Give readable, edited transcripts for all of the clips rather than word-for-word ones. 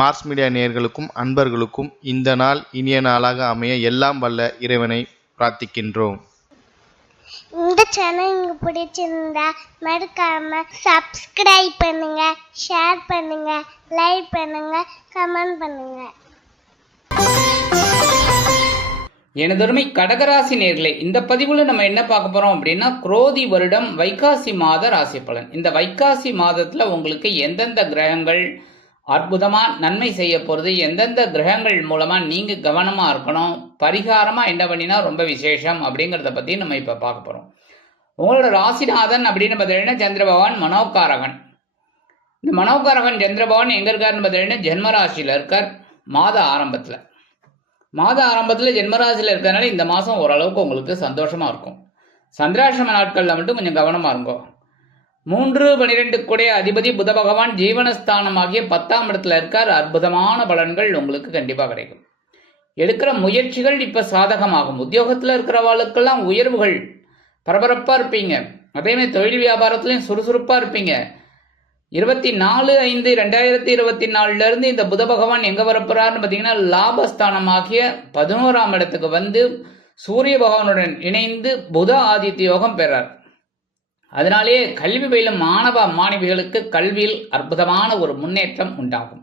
Mars media நேயர்களுக்கும் அன்பர்களுக்கும் இந்த நாள் இனிய நாளாக அமைய எல்லாம் வல்ல இறைவனை பிரார்த்திக்கின்றோம். இந்த சேனல் உங்களுக்கு பிடிச்சிருந்தா மறக்காம சப்ஸ்கிரைப் பண்ணுங்க, ஷேர் பண்ணுங்க, லைக் பண்ணுங்க, கமெண்ட் பண்ணுங்க. எனதொருமை கடகராசி நேர்களே, இந்த பதிவுல நம்ம என்ன பார்க்க போறோம் அப்படின்னா, குரோதி வருடம் வைகாசி மாத ராசி பலன். இந்த வைகாசி மாதத்துல உங்களுக்கு எந்தெந்த கிரகங்கள் அற்புதமா நன்மை செய்ய போறது, எந்தெந்த கிரகங்கள் மூலமா நீங்க கவனமா இருக்கணும், பரிகாரமா என்ன பண்ணினா ரொம்ப விசேஷம் அப்படிங்கிறத பத்தி நம்ம இப்ப பார்க்க போறோம். உங்களோட ராசிநாதன் அப்படின்னு பார்த்தீங்கன்னா சந்திர பகவான் மனோகாரகன். இந்த மனோகாரகன் சந்திர பகவான் எங்க இருக்காருன்னு பார்த்தீங்கன்னா ஜென்மராசியில இருக்கார். மாத ஆரம்பத்தில் ஜென்மராசியில் இருக்கிறதுனால இந்த மாதம் ஓரளவுக்கு உங்களுக்கு சந்தோஷமாக இருக்கும். சந்திராசிரம நாட்களில் மட்டும் கொஞ்சம் கவனமாக இருக்கும். 3-12 கூடிய அதிபதி புத பகவான் ஜீவனஸ்தானமாகிய 10ஆம் இடத்துல இருக்கார். அற்புதமான பலன்கள் உங்களுக்கு கண்டிப்பாக கிடைக்கும். எடுக்கிற முயற்சிகள் இப்போ சாதகமாகும். உத்தியோகத்தில் இருக்கிறவாளுக்கெல்லாம் உயர்வுகள், பரபரப்பாக இருப்பீங்க. அதேமாதிரி தொழில் வியாபாரத்துலையும் சுறுசுறுப்பாக இருப்பீங்க. 24/5/2024 இந்த புத பகவான் எங்க வரப்போறாருன்னு பார்த்தீங்கன்னா லாபஸ்தானமாகிய 11ஆம் இடத்துக்கு வந்து சூரிய பகவானுடன் இணைந்து புத ஆதித்ய யோகம் பெறார். அதனாலேயே கல்வி பயிலும் மாணவ மாணவிகளுக்கு கல்வியில் அற்புதமான ஒரு முன்னேற்றம் உண்டாகும்.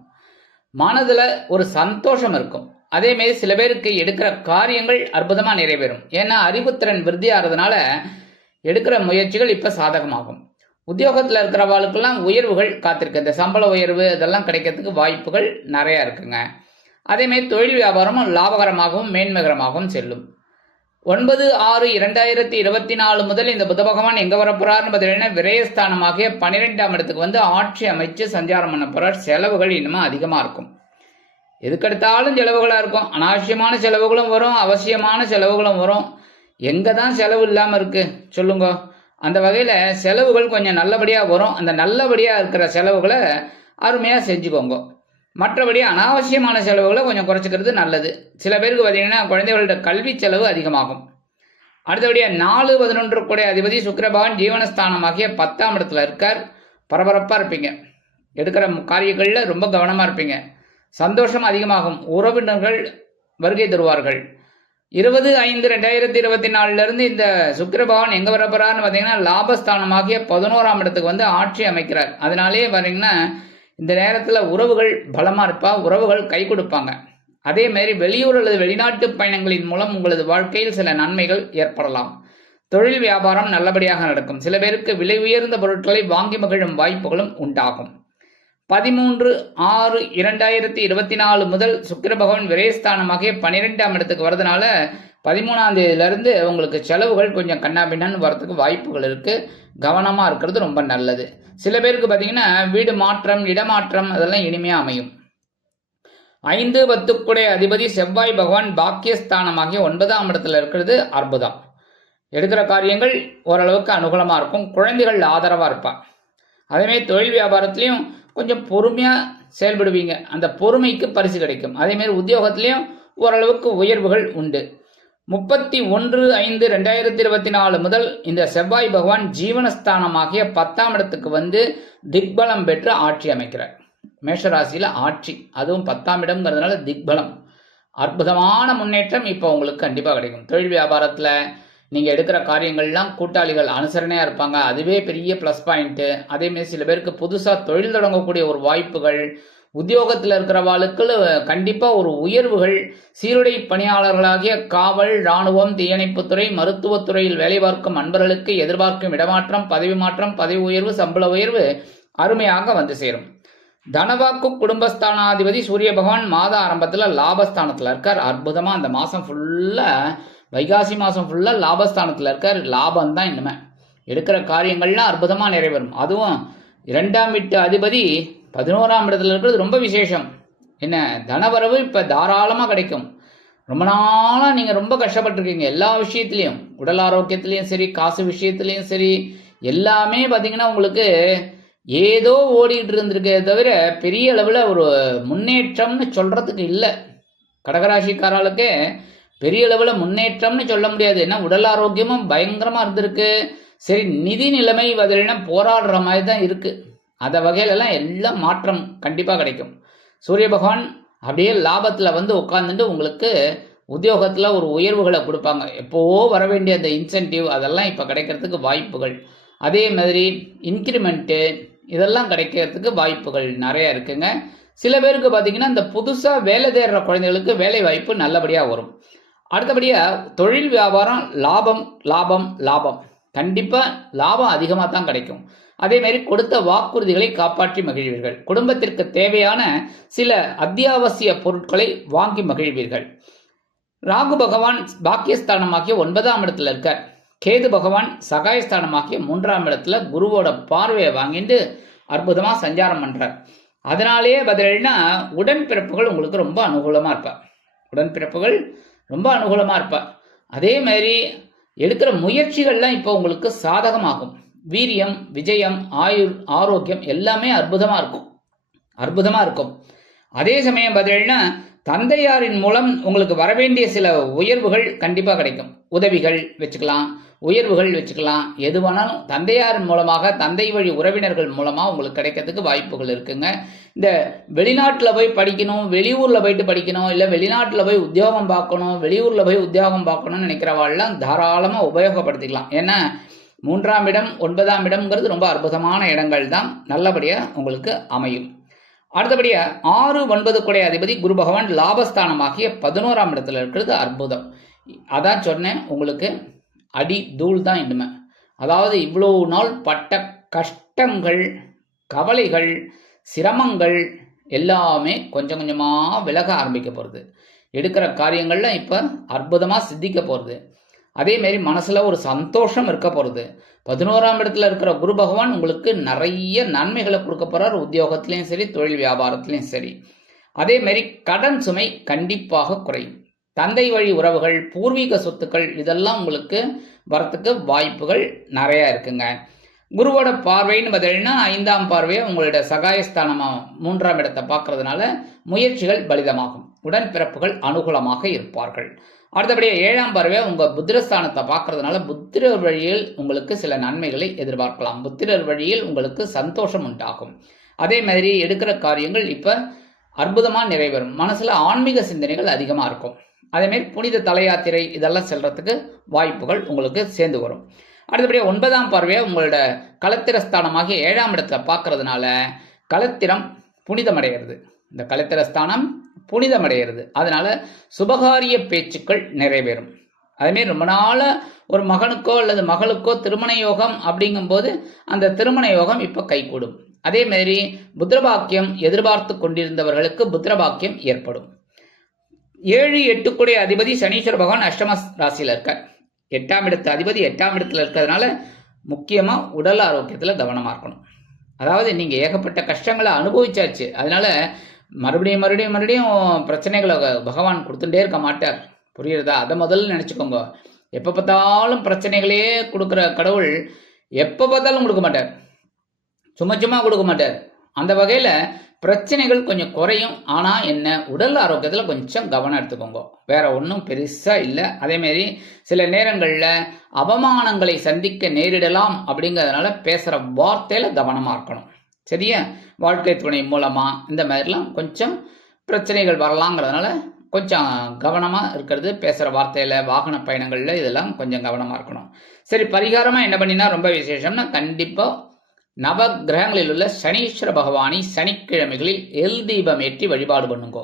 மனதுல ஒரு சந்தோஷம் இருக்கும். அதேமாரி சில பேருக்கு எடுக்கிற காரியங்கள் அற்புதமா நிறைவேறும். ஏன்னா அறிவுத்திறன் விருத்தியாகிறதுனால எடுக்கிற முயற்சிகள் இப்ப சாதகமாகும். உத்தியோகத்தில் இருக்கிறவாளுக்கெல்லாம் உயர்வுகள் காத்திருக்கு. இந்த சம்பள உயர்வு இதெல்லாம் கிடைக்கிறதுக்கு வாய்ப்புகள் நிறைய இருக்குங்க. அதேமாதிரி தொழில் வியாபாரமும் லாபகரமாகவும் மேன்மைகரமாகவும் செல்லும். 9/6/2024 முதல் இந்த புத பகவான் எங்க வரப்போறாருன்னு பார்த்தீங்கன்னா விரயஸ்தானமாகிய 12ஆம் இடத்துக்கு வந்து ஆட்சி அமைச்சு சஞ்சாரம் பண்ண போறார். செலவுகள் இன்னும் அதிகமா இருக்கும். எதுக்கெடுத்தாலும் செலவுகளா இருக்கும். அனாவசியமான செலவுகளும் வரும், அவசியமான செலவுகளும் வரும். எங்க தான் செலவு இல்லாம இருக்கு சொல்லுங்க. அந்த வகையில் செலவுகள் கொஞ்சம் நல்லபடியாக வரும். அந்த நல்லபடியாக இருக்கிற செலவுகளை அருமையாக செஞ்சுக்கோங்க. மற்றபடி அனாவசியமான செலவுகளை கொஞ்சம் குறைச்சிக்கிறது நல்லது. சில பேருக்கு பார்த்தீங்கன்னா குழந்தைகளோட கல்வி செலவு அதிகமாகும். அடுத்தபடியாக 4-11 கூடிய அதிபதி சுக்கிரபகவான் ஜீவனஸ்தானமாகிய 10ஆம் இடத்துல இருக்கார். பரபரப்பாக இருப்பீங்க. எடுக்கிற காரியங்களில் ரொம்ப கவனமாக இருப்பீங்க. சந்தோஷம் அதிகமாகும். உறவினர்கள் வருகை தருவார்கள். 20/5/2024 இந்த சுக்கிர பகவான் எங்க வரப்போறாருன்னு பார்த்தீங்கன்னா லாபஸ்தானமாகிய 11ஆம் இடத்துக்கு வந்து ஆட்சி அமைக்கிறார். அதனாலேயே பார்த்தீங்கன்னா இந்த நேரத்தில் உறவுகள் பலமா இருப்பா, உறவுகள் கை கொடுப்பாங்க. அதே மாதிரி வெளியூர் அல்லது வெளிநாட்டு பயணங்களின் மூலம் உங்களது வாழ்க்கையில் சில நன்மைகள் ஏற்படலாம். தொழில் வியாபாரம் நல்லபடியாக நடக்கும். சில பேருக்கு விலை உயர்ந்த பொருட்களை வாங்கி மகிழும் வாய்ப்புகளும் உண்டாகும். 13/6/2024 முதல் சுக்கிர பகவான் விரயஸ்தானமாகிய 12ஆம் இடத்துக்கு வரதுனால 13ஆம் தேதியிலிருந்து உங்களுக்கு செலவுகள் கொஞ்சம் கண்ணாபின்னு வரதுக்கு வாய்ப்புகள் இருக்கு. கவனமா இருக்கிறது ரொம்ப நல்லது. சில பேருக்கு பார்த்தீங்கன்னா வீடு மாற்றம், இடமாற்றம் அதெல்லாம் இனிமையா அமையும். 5-10 கூடிய அதிபதி செவ்வாய் பகவான் பாக்கியஸ்தானமாகிய 9ஆம் இடத்துல இருக்கிறது அற்புதம். எடுக்கிற காரியங்கள் ஓரளவுக்கு அனுகூலமா இருக்கும். குழந்தைகள் ஆதரவா இருப்பா. அதேமாதிரி தொழில் வியாபாரத்திலையும் கொஞ்சம் பொறுமையாக செயல்படுவீங்க. அந்த பொறுமைக்கு பரிசு கிடைக்கும். அதேமாரி உத்தியோகத்திலையும் ஓரளவுக்கு உயர்வுகள் உண்டு. 31/5/2024 முதல் இந்த செவ்வாய் பகவான் ஜீவனஸ்தானமாகிய 10ஆம் இடத்துக்கு வந்து திக்பலம் பெற்று ஆட்சி அமைக்கிறார். மேஷராசியில் ஆட்சி, அதுவும் 10ஆம் இடம்ங்கிறதுனால திக்பலம். அற்புதமான முன்னேற்றம் இப்போ உங்களுக்கு கண்டிப்பாக கிடைக்கும். தொழில் வியாபாரத்தில் நீங்கள் எடுக்கிற காரியங்கள்லாம் கூட்டாளிகள் அனுசரணையாக இருப்பாங்க. அதுவே பெரிய ப்ளஸ் பாயிண்ட்டு. அதேமாரி சில பேருக்கு புதுசாக தொழில் தொடங்கக்கூடிய ஒரு வாய்ப்புகள், உத்தியோகத்தில் இருக்கிறவாளுக்கு கண்டிப்பாக ஒரு உயர்வுகள், சீருடை பணியாளர்களாகிய காவல், இராணுவம், தீயணைப்புத்துறை, மருத்துவத்துறையில் வேலை பார்க்கும் அன்பர்களுக்கு எதிர்பார்க்கும் இடமாற்றம், பதவி மாற்றம், பதவி உயர்வு, சம்பள உயர்வு அருமையாக வந்து சேரும். தனவாக்கு குடும்பஸ்தானாதிபதி சூரிய பகவான் மாத ஆரம்பத்தில் லாபஸ்தானத்தில் இருக்கார். அற்புதமாக அந்த மாதம் ஃபுல்லாக வைகாசி மாதம் ஃபுல்லாக லாபஸ்தானத்தில் இருக்கார். லாபம் தான் இனிமே எடுக்கிற காரியங்கள்லாம் அற்புதமாக நிறைவேறும். அதுவும் 2ஆம் வீட்டு அதிபதி 11ஆம் இடத்துல இருக்கிறது ரொம்ப விசேஷம். என்ன தனவரவு இப்போ தாராளமாக கிடைக்கும். ரொம்ப நாளாக நீங்கள் ரொம்ப கஷ்டப்பட்டுருக்கீங்க எல்லா விஷயத்துலையும், உடல் ஆரோக்கியத்துலேயும் சரி, காசு விஷயத்துலேயும் சரி, எல்லாமே பார்த்தீங்கன்னா உங்களுக்கு ஏதோ ஓடிட்டு இருந்திருக்கே தவிர பெரிய அளவில் ஒரு முன்னேற்றம்னு சொல்கிறதுக்கு இல்லை. கடகராசிக்காரர்களுக்கு பெரிய அளவில் முன்னேற்றம்னு சொல்ல முடியாது. ஏன்னா உடல் ஆரோக்கியமும் பயங்கரமாக இருந்திருக்கு. சரி, நிதி நிலைமை அதில் போராடுற மாதிரி தான் இருக்குது. அந்த வகையிலலாம் எல்லாம் மாற்றம் கண்டிப்பாக கிடைக்கும். சூரிய பகவான் அப்படியே லாபத்தில் வந்து உட்காந்துட்டு உங்களுக்கு உத்தியோகத்தில் ஒரு உயர்வுகளை கொடுப்பாங்க. எப்போவோ வர வேண்டிய அந்த இன்சென்டிவ் அதெல்லாம் இப்போ கிடைக்கிறதுக்கு வாய்ப்புகள், அதே மாதிரி இன்க்ரிமெண்ட்டு இதெல்லாம் கிடைக்கிறதுக்கு வாய்ப்புகள் நிறையா இருக்குங்க. சில பேருக்கு பார்த்தீங்கன்னா இந்த புதுசாக வேலை தேடுற குழந்தைகளுக்கு வேலை வாய்ப்பு நல்லபடியாக வரும். அடுத்தபடியாக தொழில் வியாபாரம் லாபம் லாபம் லாபம், கண்டிப்பாக லாபம் அதிகமாக தான் கிடைக்கும். அதேமாரி கொடுத்த வாக்குறுதிகளை காப்பாற்றி மகிழ்வீர்கள். குடும்பத்திற்கு தேவையான சில அத்தியாவசிய பொருட்களை வாங்கி மகிழ்வீர்கள். ராகு பகவான் பாக்கியஸ்தானமாகிய 9ஆம் இடத்துல இருக்கார். கேது பகவான் சகாயஸ்தானமாகிய 3ஆம் இடத்துல குருவோட பார்வையை வாங்கிட்டு அற்புதமாக சஞ்சாரம் பண்ணுறார். அதனாலேயே பதிலா உடன்பிறப்புகள் உங்களுக்கு ரொம்ப அனுகூலமாக இருப்பார். உடன்பிறப்புகள் ரொம்ப அனுகூலமாக இருப்பார். அதே மாதிரி எடுக்கிற முயற்சிகள்லாம் இப்போ உங்களுக்கு சாதகமாகும். வீரியம், விஜயம், ஆரோக்கியம் எல்லாமே அற்புதமாக இருக்கும். அதே சமயம் பார்த்தீங்கன்னா தந்தையாரின் மூலம் உங்களுக்கு வரவேண்டிய சில உயர்வுகள் கண்டிப்பாக கிடைக்கும். உதவிகள் வச்சுக்கலாம், உயர்வுகள் வச்சுக்கலாம், எது வேணாலும் தந்தையாரின் மூலமாக, தந்தை வழி உறவினர்கள் மூலமாக உங்களுக்கு கிடைக்கிறதுக்கு வாய்ப்புகள் இருக்குங்க. இந்த வெளிநாட்டில் போய் படிக்கணும், வெளியூரில் போயிட்டு படிக்கணும், இல்லை வெளிநாட்டில் போய் உத்தியோகம் பார்க்கணும், வெளியூரில் போய் உத்தியோகம் பார்க்கணும்னு நினைக்கிறவாள்லாம் தாராளமாக உபயோகப்படுத்திக்கலாம். ஏன்னா 3ஆம் இடம் 9ஆம் இடம்ங்கிறது ரொம்ப அற்புதமான இடங்கள் தான், நல்லபடியாக உங்களுக்கு அமையும். அடுத்தபடியாக 6, 9 குடை அதிபதி குரு பகவான் லாபஸ்தானமாகிய 11ஆம் இடத்துல இருக்கிறது அற்புதம். அதான் சொன்னேன், உங்களுக்கு அடி தூள் தான் இனிமே. அதாவது இவ்வளோ நாள் பட்ட கஷ்டங்கள், கவலைகள், சிரமங்கள் எல்லாமே கொஞ்சம் கொஞ்சமாக விலக ஆரம்பிக்க போகிறது. எடுக்கிற காரியங்கள்லாம் இப்போ அற்புதமாக சித்திக்க போகிறது. அதேமாரி மனசில் ஒரு சந்தோஷம் இருக்க போகிறது. 11ஆம் இடத்துல இருக்கிற குரு பகவான் உங்களுக்கு நிறைய நன்மைகளை கொடுக்க போகிறார், உத்தியோகத்துலேயும் சரி, தொழில் வியாபாரத்துலேயும் சரி. அதேமாரி கடன் சுமை கண்டிப்பாக குறையும். தந்தை வழி உறவுகள், பூர்வீக சொத்துக்கள் இதெல்லாம் உங்களுக்கு வரத்துக்கு வாய்ப்புகள் நிறையா இருக்குங்க. குருவோட பார்வைன்னு பார்த்தீங்கன்னா 5ஆம் பார்வையை உங்களோட சகாயஸ்தானமாக 3ஆம் இடத்தை பார்க்கறதுனால முயற்சிகள் பலிதமாகும். உடன்பிறப்புகள் அனுகூலமாக இருப்பார்கள். அடுத்தபடியாக 7ஆம் பார்வையை உங்கள் புத்திரஸ்தானத்தை பார்க்கறதுனால புத்திரர் வழியில் உங்களுக்கு சில நன்மைகளை எதிர்பார்க்கலாம். புத்திரர் வழியில் உங்களுக்கு சந்தோஷம் உண்டாகும். அதே மாதிரி எடுக்கிற காரியங்கள் இப்போ அற்புதமாக நிறைவேறும். மனசில் ஆன்மீக சிந்தனைகள் அதிகமாக இருக்கும். அதேமாரி புனித தல யாத்திரை இதெல்லாம் செல்றதுக்கு வாய்ப்புகள் உங்களுக்கு சேர்ந்து வரும். அடுத்தபடியாக 9ஆம் பார்வையை உங்களோட களத்திரஸ்தானமாகிய 7ஆம் இடத்துல பார்க்கறதுனால களத்திரம் புனிதமடைகிறது. இந்த களத்திரஸ்தானம் புனிதமடைகிறது. அதனால சுபகாரிய பேச்சுக்கள் நிறைவேறும். அதேமாரி ரொம்ப நாள் ஒரு மகனுக்கோ அல்லது மகளுக்கோ திருமண யோகம் அப்படிங்கும்போது அந்த திருமண யோகம் இப்போ கைகூடும். அதேமாரி புத்திரபாக்கியம் எதிர்பார்த்து கொண்டிருந்தவர்களுக்கு புத்திரபாக்கியம் ஏற்படும். 7, 8 குடை அதிபதி சனீஸ்வர பகவான் அஷ்டம ராசியில் இருக்கார். 8ஆம் இடத்து அதிபதி 8ஆம் இடத்துல இருக்கிறதுனால முக்கியமாக உடல் ஆரோக்கியத்தில் கவனமாக இருக்கணும். அதாவது நீங்கள் ஏகப்பட்ட கஷ்டங்களை அனுபவிச்சாச்சு, அதனால மறுபடியும் மறுபடியும் மறுபடியும் பிரச்சனைகளை பகவான் கொடுத்துட்டே இருக்க மாட்டார். புரியுறதா? அதை முதல்ல நினச்சிக்கோங்க. எப்போ பார்த்தாலும் பிரச்சனைகளே கொடுக்குற கடவுள் எப்போ பார்த்தாலும் கொடுக்க மாட்டார், சும்மா சும்மா கொடுக்க மாட்டார். அந்த வகையில் பிரச்சனைகள் கொஞ்சம் குறையும். ஆனால் என்ன, உடல் ஆரோக்கியத்தில் கொஞ்சம் கவனம் எடுத்துக்கோங்க, வேற ஒன்றும் பெருசாக இல்லை. அதேமாரி சில நேரங்களில் அவமானங்களை சந்திக்க நேரிடலாம். அப்படிங்கிறதுனால பேசுகிற வார்த்தையில் கவனமாக இருக்கணும். சரியா? வாழ்க்கை துணை மூலமாக இந்த மாதிரிலாம் கொஞ்சம் பிரச்சனைகள் வரலாங்கிறதுனால கொஞ்சம் கவனமாக இருக்கிறது. பேசுகிற வார்த்தையில், வாகன பயணங்களில் இதெல்லாம் கொஞ்சம் கவனமாக இருக்கணும். சரி, பரிகாரமாக என்ன பண்ணினா ரொம்ப விசேஷம்னா, கண்டிப்பாக நவ கிரகங்களில் உள்ள சனீஸ்வர பகவானை சனிக்கிழமைகளில் எல் தீபம் ஏற்றி வழிபாடு பண்ணுங்கோ.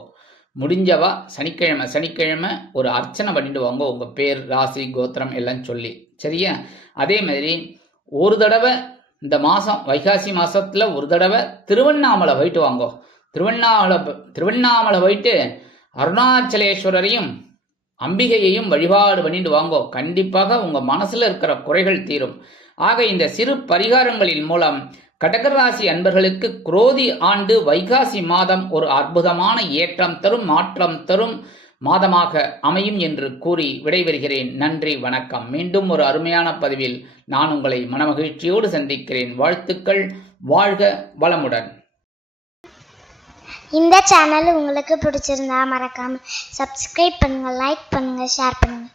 முடிஞ்சவா சனிக்கிழமை ஒரு அர்ச்சனை பண்ணிட்டு வாங்க, உங்கள் பேர், ராசி, கோத்திரம் எல்லாம் சொல்லி. சரியா? அதே மாதிரி ஒரு தடவை இந்த மாதம் வைகாசி மாதத்தில் ஒரு தடவை திருவண்ணாமலை போயிட்டு வாங்கோ. திருவண்ணாமலை போயிட்டு அருணாச்சலேஸ்வரரையும் அம்பிகையையும் வழிபாடு பண்ணிட்டு வாங்கோ. கண்டிப்பாக உங்கள் மனசில் இருக்கிற குறைகள் தீரும். ஆக இந்த சிறு பரிகாரங்களின் மூலம் கடகராசி அன்பர்களுக்கு குரோதி ஆண்டு வைகாசி மாதம் ஒரு அற்புதமான ஏற்றம் தரும், மாற்றம் தரும் மாதமாக அமையும் என்று கூறி விடைபெறுகிறேன். நன்றி, வணக்கம். மீண்டும் ஒரு அருமையான பதிவில் நான் உங்களை மனமகிழ்ச்சியோடு சந்திக்கிறேன். வாழ்த்துக்கள். வாழ்க வளமுடன். இந்த சேனல் உங்களுக்கு பிடிச்சிருந்தா மறக்காம சப்ஸ்கிரைப் பண்ணுங்க, லைக் பண்ணுங்க, ஷேர் பண்ணுங்க.